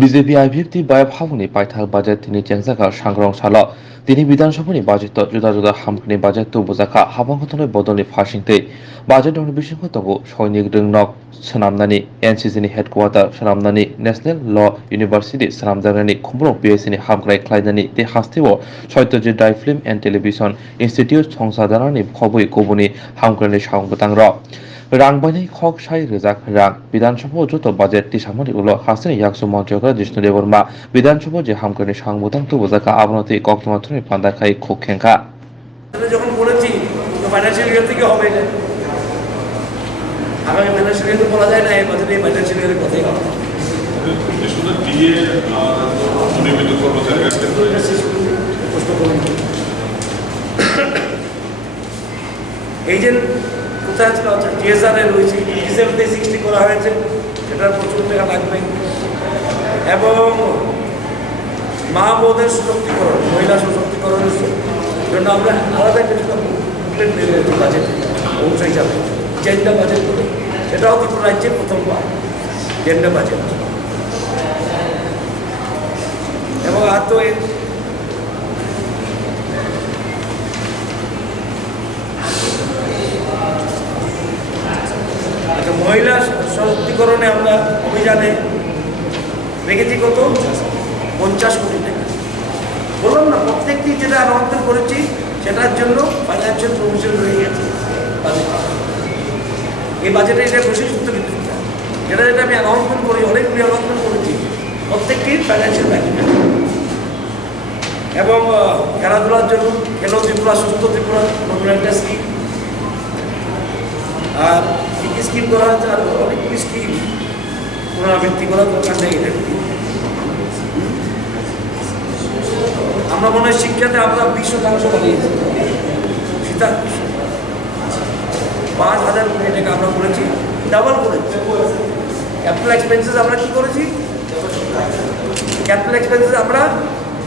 BJP IVFT 바이파문이 바이탈 바제트니 쟁사가 상그렁 살러 তিনি বিধানসভানি budget যুদা হামখানি budget বুজাখা হাবাংখতনে বদলनि ফাरसिंथै budget दंनि बिसिंखौ सैनिक रोंनक सोनामनानि एनसीसी हेडक्वार्टार सोनामनानि नेशनेल ल इउनिभार्सिटी सोनामजानानि खुमब्रं PSC नि हामग्राय ख्लायनानि ते हास्तेव सत्यजित राय फिल्म एन्ड टेलिभिजन इन्स्टिट्यूट संसादानानि खबै गुबुनि हामग्रायनि सावंगतां र রাংবানি খক সাই রেজাক রাং বিধানসভা যত বাজেট তিসামনি উলো হাসিনি ইয়াকসু মন্ত্রীরা জিষ্ণু দেববর্মা বিধানসভা যে হামকানি সাংবুতাং তুবজাকা আবনতি কক্তমাত্রনি পান্দাখাই খুখেঙ্কা যখন বলেছি তো ফাইন্যান্সিয়াল ইয়ার থেকে হবে না আগামী ফাইন্যান্সিয়াল ইয়ার তো বলা যায় না এই বাজেটে এই ফাইন্যান্সিয়াল ইয়ারের কথাই হবে শুধু ডিএ নিয়মিত কর্মচারীর প্রশ্ন করুন এজেন্ট কোথায় ছিল টিএসআর এ রয়েছে ডিসেম্বরে 60 করা হয়েছে সেটার প্রচুর টাকা লাগবে এবং মা বোনের সশক্তিকরণ মহিলা সশক্তিকরণের জন্য আমরা আলাদা কিছুটা বুকলেট নিয়ে রয়েছি বাজেটে অংশ হিসাবে জেন্ডার বাজেট বলে সেটাও ত্রিপুরা রাজ্যের প্রথমবার জেন্ডার বাজেট এবং আর তো মহিলা সশক্তিকরণে আমরা অভিযানে রেখেছি কত 50 কোটি টাকা বললাম না প্রত্যেকটি যেটা অ্যানাউন্সমেন্ট করেছি সেটার জন্য ফাইন্যান্সিয়াল প্রভিশন রয়ে গেছে এই বাজেটে এটা বৈশিষ্ট্য কিন্তু যেটা যেটা আমি অ্যানাউন্সমেন্ট করি অনেকগুলি অ্যানাউন্সমেন্ট করেছি প্রত্যেকটির ফাইন্যান্সিয়াল ব্যাকিং এবং খেলাধুলার জন্য খেলো ত্রিপুরা সুস্থ ত্রিপুরা নতুন একটা স্কিম আর কী স্কিম করা হয়েছে আর অনেকগুলি স্কিম পুনরাবৃত্তি করার দরকার নেই আমরা মনে হয় শিক্ষাতে আমরা 20% বাড়িয়েছি সেটা 5,000 কোটি টাকা আমরা করেছি ডাবল করেছি ক্যাপিটাল এক্সপেন্সেস আমরা কি করেছি ক্যাপিটাল এক্সপেন্সেস আমরা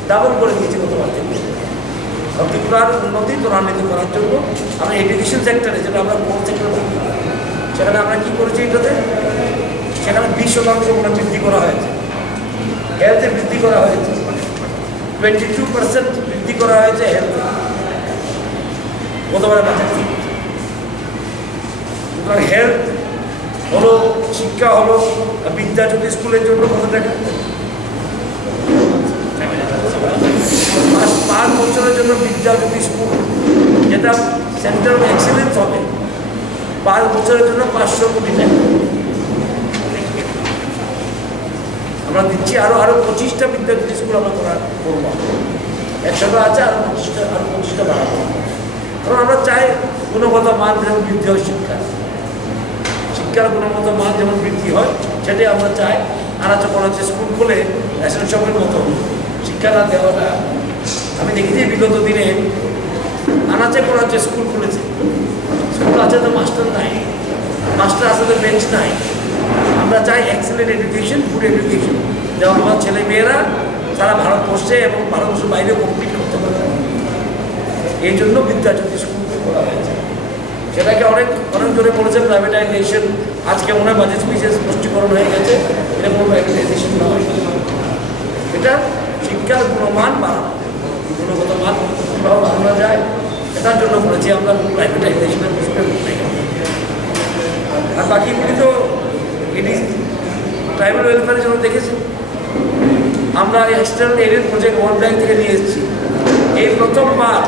ডাবল করে দিয়েছি গতবার থেকে ত্রিপুরার উন্নতি ত্বরান্বিত করার জন্য আমরা এডুকেশন সেক্টরে যেটা আমরা কোর সেক্টরে সেখানে আমরা কী করেছি এটাতে সেখানে 20% আমরা বৃদ্ধি করা হয়েছে হেলথে বৃদ্ধি করা হয়েছে 22% বৃদ্ধি করা হয়েছে হেলথে গতবারের বাজেট সুতরাং হেলথ হলো শিক্ষা হলো বিদ্যাজ্যোতি স্কুলের জন্য কত টাকা 5 বছরের জন্য বিদ্যাজ্যোতি স্কুল যেটা সেন্টার অফ এক্সেলেন্স হবে 5 বছরের জন্য 500 কোটি টাকা আমরা দিচ্ছি আরো 25টা বিদ্যাজ্যোতি স্কুল আমরা করবো 100টা আছে আরো 25টা বাড়াবো কারণ আমরা চাই গুণগত মান যেমন বৃদ্ধি হয় শিক্ষার গুণগত মান যেমন বৃদ্ধি হয় সেটাই আমরা চাই আনাচে করাচে স্কুল খুলে রেশন শপের মতো শিক্ষা না দেওয়াটা আমি দেখেছি বিগত দিনে আনাচে করাচে স্কুল খুলেছে স্কুল আছে তো মাস্টার নাই মাস্টার আছে তো বেঞ্চ নাই আমরা চাই এক্সেলেন্ট এডুকেশন গুড এডুকেশন যেমন আমার ছেলে মেয়েরা সারা ভারতবর্ষে এবং ভারতবর্ষের বাইরেও কমপ্লিট করতে পারে এই জন্য বিদ্যাজ্যোতি স্কুল করা হয়েছে সেটাকে অনেক জোরে বলেছে প্রাইভেটাইজেশন আজকে মনে হয় বাজেট বিশেষ স্পষ্টীকরণ হয়ে গেছে এটা কোনো প্রাইভেটাইজেশন নয় এটা শিক্ষার গুণমান বাড়ানো গুণগত মান কীভাবে বাড়ানো যায় এটার জন্য বলেছি আমরা প্রাইভেটাইজেশনের প্রশ্নের মধ্যে আর বাকিগুলি তো এটি ট্রাইবাল ওয়েলফেয়ারের জন্য দেখেছি আমরা এক্সটার্নাল এরিয়ার প্রজেক্ট ওয়ার্ল্ড ব্যাংক থেকে নিয়ে এসেছি এই প্রথমবার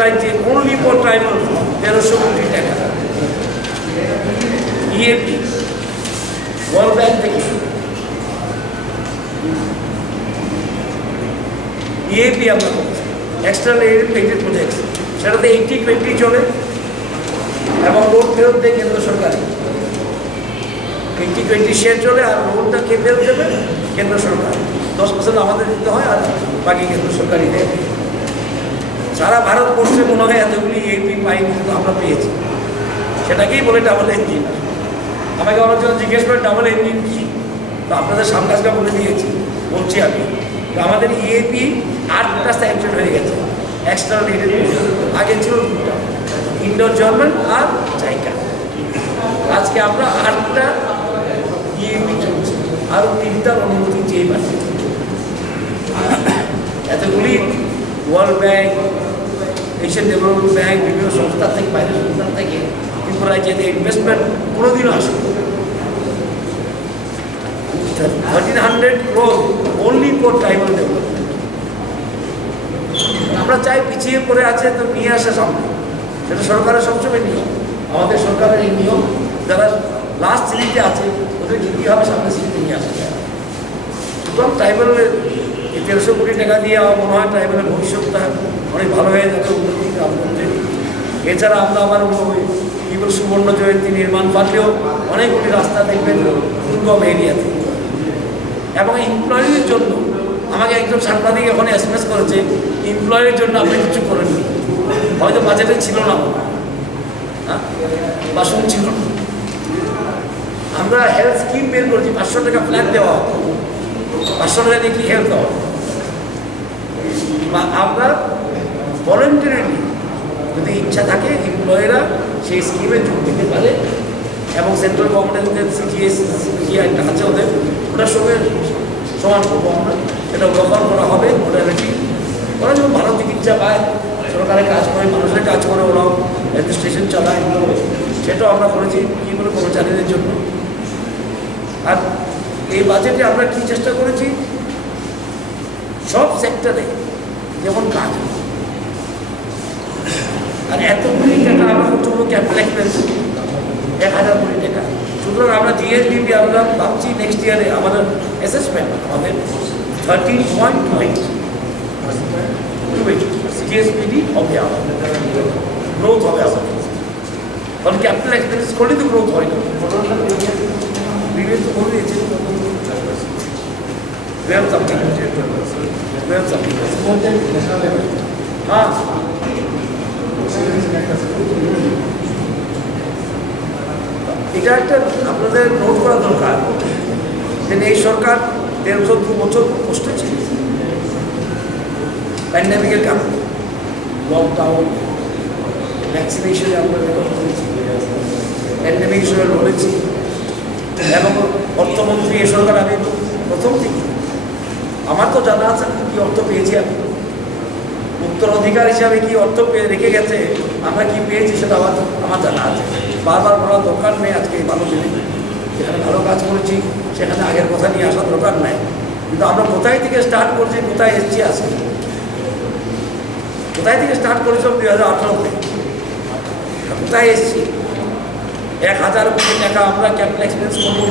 রাজ্যে অনলি ফর ট্রাইবাল 1300 কোটি টাকা ইএপি ওয়ার্ল্ড ব্যাংক থেকে ইএপি আমরা করছি এক্সটার্নাল এরিয়ার প্রজেক্ট সেটাতে 80-20 চলে এবং লোন ফেরত দেয় কেন্দ্র সরকার 80-20 শেয়ার চলে আর লোনটা কে ফেরত দেবে কেন্দ্র সরকার 10% আমাদের দিতে হয় আর বাকি কেন্দ্র সরকারই দেয় সারা ভারতবর্ষে মনে হয় এতগুলি ইএপি পাইনি কিন্তু আমরা পেয়েছি সেটাকেই বলে ডাবল ইঞ্জিন আমাকে অনেকজন জিজ্ঞেস করে ডাবল ইঞ্জিন কি তো আপনাদের সামনে আজকে বলে দিয়েছি বলছি আমি আমাদের ইএপি 8টা স্যাংশন হয়ে গেছে এক্সটার্নাল এরিয়ার আগে ছিল 2টা ইন্ডো জার্মান আর চাইকা আজকে আমরা 8টা ইএপি চলছে আরও 3টার অনুমতি চেয়ে পাচ্ছে। এতগুলি world bank, Asian development bank, বিভিন্ন সংস্থা থেকে, বাইরের সংস্থা থেকে ত্রিপুরায় যে ইনভেস্টমেন্ট কোনোদিনও আসে 1300 crore only for tribal development। আমরা চাই পিছিয়ে পড়ে আছে তো নিয়ে আসা সামনে, সেটা সরকারের সবসময় নিয়ম। আমাদের সরকারের এই নিয়ম, যারা লাস্ট সিরিজে আছে ওদেরকে কীভাবে সামনে সিরিজে নিয়ে আসা যায়। সুতরাং ট্রাইবেলের এই 1300 কোটি টাকা দিয়ে আমার মনে হয় ট্রাইবেলের ভবিষ্যৎটা অনেক ভালো হয়ে যাবে, উন্নতি আনন্দে। এছাড়া আমরা আবার ওই কী বল সুবর্ণ জয়ন্তী নির্মাণ পারলেও অনেকগুলি রাস্তা দেখবেন দুর্গম এরিয়াতে। এবং এমপ্লয়ির জন্য আমাকে একজন সাংবাদিক এখন এসএমএস করেছে, এমপ্লয়ের জন্য আপনি কিছু করেননি, হয়তো বাজেটে ছিল না, হ্যাঁ বা শুনছিল। আমরা হেলথ স্কিম বের করেছি, 500 টাকা ফ্ল্যাট দেওয়া হবে, 500 টাকা দিয়ে কি হেলথ দেওয়া, বা আমরা ভলেন্টারিলি যদি ইচ্ছা থাকে এমপ্লয়েরা সেই স্কিমে যোগ দিতে পারে। এবং সেন্ট্রাল গভর্নমেন্টের সিজিএস একটা আছে ওদের, ওটার সঙ্গে সমান করবো আমরা, এটা দখল করা হবে। মোটামুটি ওরা যেমন ভালো চিকিৎসা পায়, সরকারের কাজ করে, মানুষের কাজ করে, ওরাও অ্যাডমিনিস্ট্রেশন চালায়, সেটাও আমরা করেছি কী করে কর্মচারীদের জন্য। আর এই বাজেটে আমরা কী চেষ্টা করেছি, সব সেক্টরে যেমন কাজ, আর এতগুলি টাকা আমরা করতে ক্যাপিটাল এক্সপেন্স 1000 কোটি টাকা। সুতরাং আমরা জিএসডিপি আমরা ভাবছি নেক্সট ইয়ারে আমাদের অ্যাসেসমেন্ট আমাদের 13.28 জিএসপিডি হবে, আমাদের গ্রোথ হবে আমাদের। কারণ ক্যাপিটাল এক্সপেন্স করলে তো গ্রোথ হয় না, বিবেক তো বলে দিয়েছে হ্যাঁ। এটা একটা আপনাদের নোট করা দরকার যে এই সরকার 1.5-2 বছর কষ্টে ছিল, প্যান্ডেমিকের কারণে, লকডাউন, ভ্যাকসিনেশনে আমরা ব্যবহার করেছি, প্যান্ডেমিক হিসেবে লড়েছি। এবং অর্থমন্ত্রী এ সরকার আমি প্রথম থেকে, আমার তো জানা আছে কী অর্থ পেয়েছি আমি, উত্তরাধিকার হিসাবে কি অর্থ পেয়ে রেখে গেছে, আমরা কি পেয়েছি সেটা আমার জানা আছে। বারবার বলার দরকার নেই, আজকে ভালো দিনে যেখানে ভালো কাজ করেছি সেখানে আগের কথা নিয়ে আসার দরকার নাই। কিন্তু আমরা কোথায় থেকে স্টার্ট করছি, কোথায় এসেছি আজকে, কোথায় থেকে স্টার্ট করেছিলাম 2018-তে, কোথায় এসেছি, 1000 কোটি টাকা আমরা ক্যাপিটাল এক্সপেন্স করবো,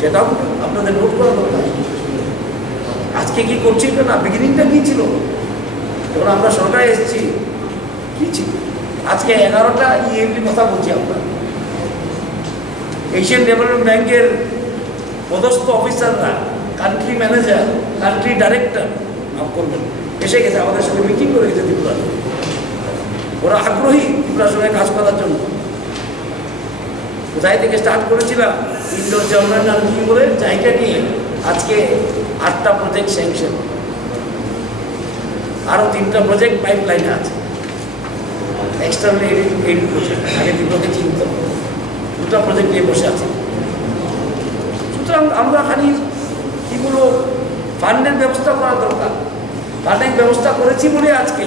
সেটাও আপনাদের নোট করা দরকার। আজকে কি করছি না, বিগিনিংটা কী ছিল যখন আমরা সরকারে এসেছি, কী ছিল। আজকে 11টা ইএমডি কথা বলছি আমরা, এশিয়ান ডেভেলপমেন্ট ব্যাংকের পদস্থ অফিসাররা, কান্ট্রি ম্যানেজার, কান্ট্রি ডাইরেক্টর নাম করবেন, এসে গেছে আমাদের সঙ্গে মিটিং করে গেছে ত্রিপুরাতে। ওরা আগ্রহী ত্রিপুরার সঙ্গে কাজ করার জন্য। কোথায় থেকে স্টার্ট করেছিলাম, ইন্ডোর জার্মান আর কি বলে জায়গা নিয়ে আজকে 8টা প্রজেক্ট স্যাংশন, আরও 3টা প্রজেক্ট পাইপলাইনে আছে, এক্সটার্নাল এইড প্রজেক্ট, আগে 2টোকে চিনত, 2টা প্রজেক্ট নিয়ে বসে আছে। সুতরাং আমরা খালি কী বলবো, ফান্ডের ব্যবস্থা করা দরকার। ফান্ডিং ব্যবস্থা করেছি বলে আজকে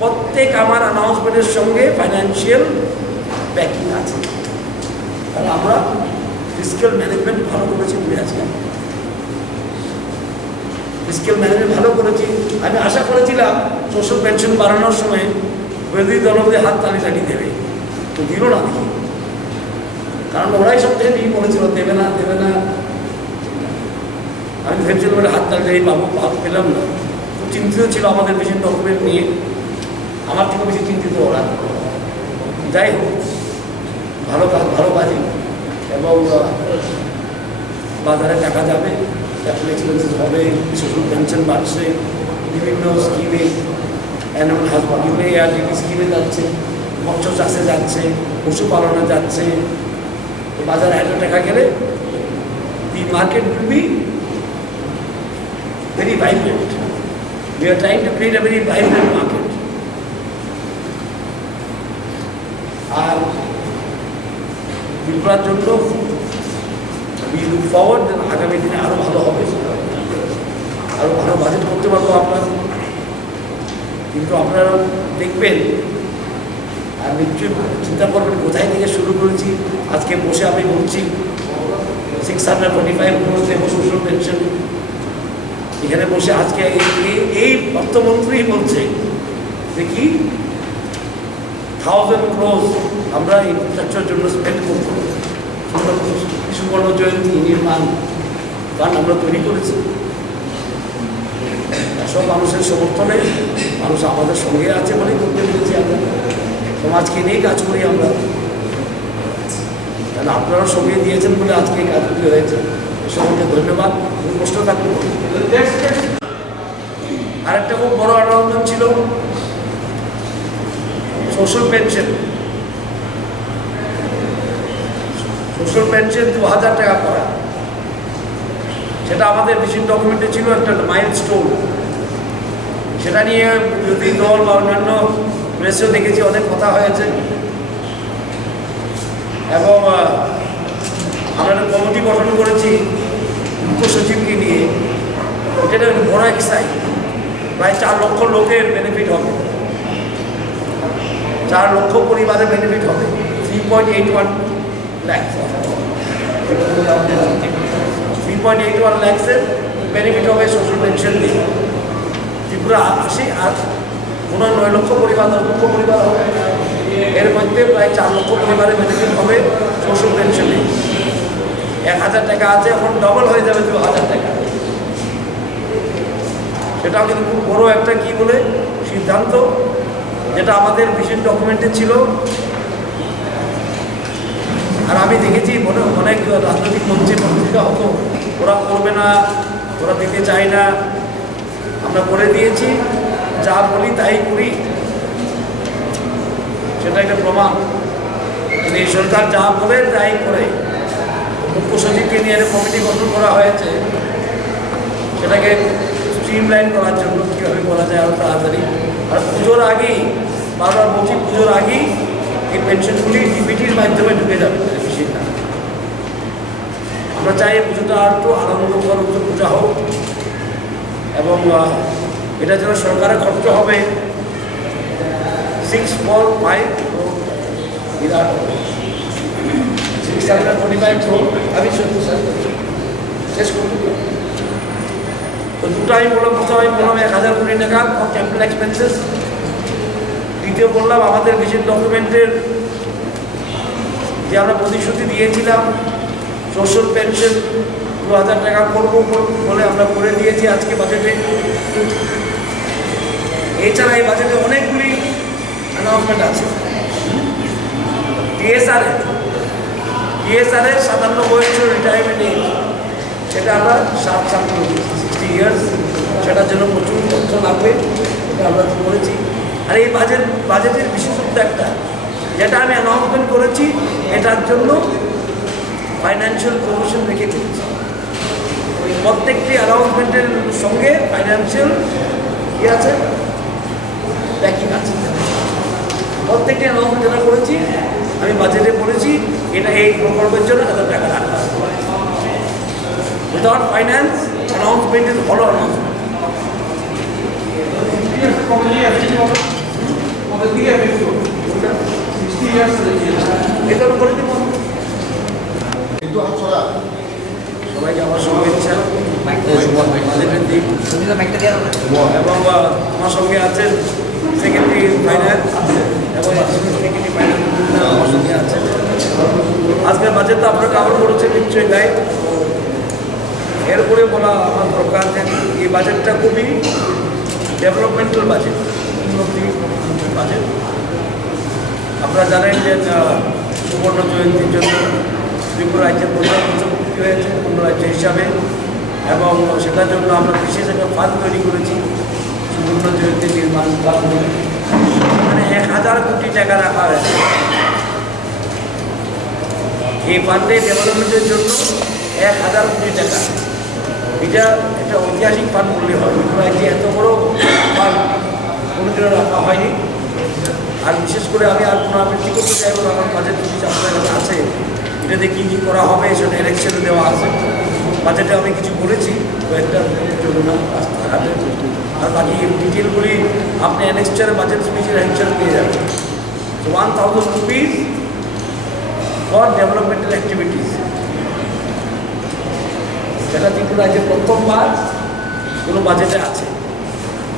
প্রত্যেক আমার অ্যানাউন্সমেন্টের সঙ্গে ফাইন্যান্সিয়াল ব্যাকিং আছে। কারণ আমরা ফিস্ক্যাল ম্যানেজমেন্ট ভালো করেছি বলে আজকে, ফিস্ক্যাল ম্যানেজমেন্ট ভালো করেছি। আমি আশা করেছিলাম সোশ্যাল পেনশন বাড়ানোর সময় বিরোধী দলদের হাত তালি দেবে, তো দিল না দেখি। কারণ ওরাই সব থেকে নিয়ে বলেছিল দেবে না দেবে না। আমি ভেবেছিলাম ওরা হাত তালি পাবো, পেলাম না। খুব চিন্তিত ছিল আমাদের বেশি ডকুমেন্ট নিয়ে, আমার থেকে বেশি চিন্তিত ওরা। যাই হোক, ভালো কাজ, ভালো কাজই, এবং বাজারে টাকা যাবে, ক্যাপিটাল এক্সপেন্সেস হবে, সোশ্যাল পেনশন বাড়ছে, বিভিন্ন স্কিমে, অ্যানুয়াল হাসপাতালে এআরডিপি স্কিমে যাচ্ছে, মৎস্য চাষে যাচ্ছে, পশুপালনে যাচ্ছে। বাজারে এত টাকা গেলে the market will be very vibrant. We are trying to create a very vibrant market. আর ত্রিপুরার জন্য উই লুক ফরওয়ার্ড আগামী দিনে আরও ভালো হবে, আরও ভালো বাজেট করতে পারবো আমরা। কিন্তু আপনারা দেখবেন আর নিশ্চয়ই চিন্তা করবেন কোথায় থেকে শুরু করেছি। আজকে বসে আমি বলছি 625 ক্রোড় দেবো সোশ্যাল পেনশন। এখানে বসে আজকে এই অর্থমন্ত্রী বলছে যে কি 1000 ক্রোড় আমরা ইনফ্রাস্ট্রাকচারের জন্য স্পেন্ড করবো। সুবর্ণ জয়ন্তী নির্মাণ ফান্ড আমরা তৈরি করেছি। সব মানুষের সমর্থনে মানুষ আমাদের সঙ্গে আছে বলেই করতে পেরেছি। আমরা সমাজকে নিয়েই কাজ করি আমরা, কারণ আপনারা সঙ্গে দিয়েছেন বলে আজকে এই কাজগুলি হয়েছে। সকলকে ধন্যবাদ। কষ্ট থাকবো। আরেকটা খুব বড় অ্যানাউন্সমেন্ট ছিল সোশ্যাল পেনশন। সোশ্যাল পেনশন 2000 টাকা করা, সেটা আমাদের মিশন ডকুমেন্টে ছিল একটা মাইলস্টোন। সেটা নিয়ে বিরোধী দল বা অন্যান্য প্রেসেও দেখেছি অনেক কথা হয়েছে, এবং আমরা একটা কমিটি গঠন করেছি মুখ্য সচিবকে নিয়ে। যেটা বড় এক্সাইজ, প্রায় 4 লক্ষ লোকের বেনিফিট হবে, 4 লক্ষ পরিবারের বেনিফিট হবে। 3.81 লাখ 3.81 লাখের বেনিফিট হবে সোশ্যাল পেনশন দিয়ে। ত্রিপুরা 80 আর 9 লক্ষ পরিবার, 10 লক্ষ পরিবার হবে। এর মধ্যে প্রায় 4 লক্ষ পরিবারের বেনিফিট হবে সোশ্যাল পেনশনে। 1000 টাকা আছে, এখন ডবল হয়ে যাবে 2000 টাকা। সেটাও কিন্তু খুব বড় একটা কি বলে সিদ্ধান্ত, যেটা আমাদের মিশন ডকুমেন্টে ছিল। আর আমি দেখেছি অনেক রাজনৈতিক মঞ্চে পত্রিকা হতো ওরা করবে না, ওরা দিতে চায় না। আমরা করে দিয়েছি, যা বলি তাই করি, সেটা একটা প্রমাণ। এই সরকার যা বলে তাই করে। মুখ্য সচিবকে নিয়ে একটা কমিটি গঠন করা হয়েছে, সেটাকে স্ট্রিমলাইন করার জন্য কীভাবে করা যায় আরও তাড়াতাড়ি। আর পুজোর আগেই, বারবার বলছি, পুজোর আগেই এই পেনশনগুলি ডিবিটির মাধ্যমে ঢুকে যাবে বেশিরভাগ। আমরা চাই পুজোটা আর একটু আনন্দকর পূজা হোক, এবং এটা যেন সরকারের খরচ হবে 645 বিরাট 625 ক্রোড়। আমি শেষ করব। তো দুটো আমি বললাম, প্রথম আমি বললাম 1000 কোটি টাকা ক্যাপিটাল এক্সপেন্সেস। দ্বিতীয় বললাম আমাদের মিশন ডকুমেন্টের যে আমরা প্রতিশ্রুতি দিয়েছিলাম সোশ্যাল পেনশন 2000 টাকা করবো বলে আমরা করে দিয়েছি আজকে বাজেটে। এছাড়া এই বাজেটে অনেকগুলি অ্যানাউন্সমেন্ট আছে। টিএসআরের 57 বছর রিটায়ারমেন্ট এজ, সেটা আমরা 60 ইয়ার্স, সেটার জন্য প্রচুর তথ্য লাগবে, এটা আমরা করেছি। আর এই বাজেটের বিশেষত্ব একটা, যেটা আমি অ্যানাউন্সমেন্ট করেছি, এটার জন্য ফাইন্যান্সিয়াল প্রভিশন রেখে করেছি। প্রত্যেকটি অ্যানাউন্সমেন্টের সঙ্গে ফাইন্যান্সিয়াল কী আছে, ব্যাকিং আছে। প্রত্যেকটি অ্যানাউন্সমেন্ট যেটা করেছি আমি বাজেটে বলেছি, এটা এই প্রকল্পের জন্য এত টাকা রাখা। উইদাউট ফাইন্যান্স অ্যানাউন্সমেন্ট ইজ ভালো অ্যানাউন্সমেন্ট। এটা করে দিব। সবাইকে আমার শুভেচ্ছা। বাজেটের দিক এবং আমার সঙ্গে আছেন সেক্রেটারি ফাইন্যান্স এবং সেক্রেটারি ফাইন্যান্স আমার সঙ্গে আছেন। আজকের বাজেট তো আপনারা কাভার করেছেন নিশ্চয়ই, তাই এরপরে বলা আমার দরকার যে এই বাজেটটা খুবই ডেভেলপমেন্টাল বাজেট, উন্নতি বাজেট। আপনারা জানেন যে সুবর্ণ জয়ন্তীর জন্য ত্রিপুরা রাজ্যের 15 বছর পূর্তি হয়েছে অন্য রাজ্য হিসাবে, এবং সেটার জন্য আমরা বিশেষ একটা ফান্ড তৈরি করেছি, সুবর্ণ জয়ন্তী নির্মাণ ফান্ড। মানে 1000 কোটি টাকা রাখা হয়েছে এই ফান্ডে ডেভেলপমেন্টের জন্য। 1000 কোটি টাকা, এটা একটা ঐতিহাসিক ফান্ড বললে হয়। রাজ্যে এত বড় ফান্ড কোনোদিনও রাখা হয়নি। আর বিশেষ করে আমি আর পুনরাবৃত্তি করতে চাইব, আমার বাজেট আপনার কাছে আছে, এটাতে কী কী করা হবে সেটা ইলেকশনে দেওয়া আছে। বাজেটে আমি কিছু বলেছি, কয়েকটা চলুন না রাস্তাঘাটে, আর বাকি ডিটেলগুলি আপনি অ্যানেক্সচার বাজেট স্পিচের অ্যানেক্সচার পেয়ে যাবেন। তো 1000 রুপিস ফর ডেভেলপমেন্টাল অ্যাক্টিভিটিস, সেটা ত্রিপুরা রাজ্যে প্রথমবার কোনো বাজেটে আছে,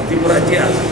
ত্রিপুরা রাজ্যে আছে।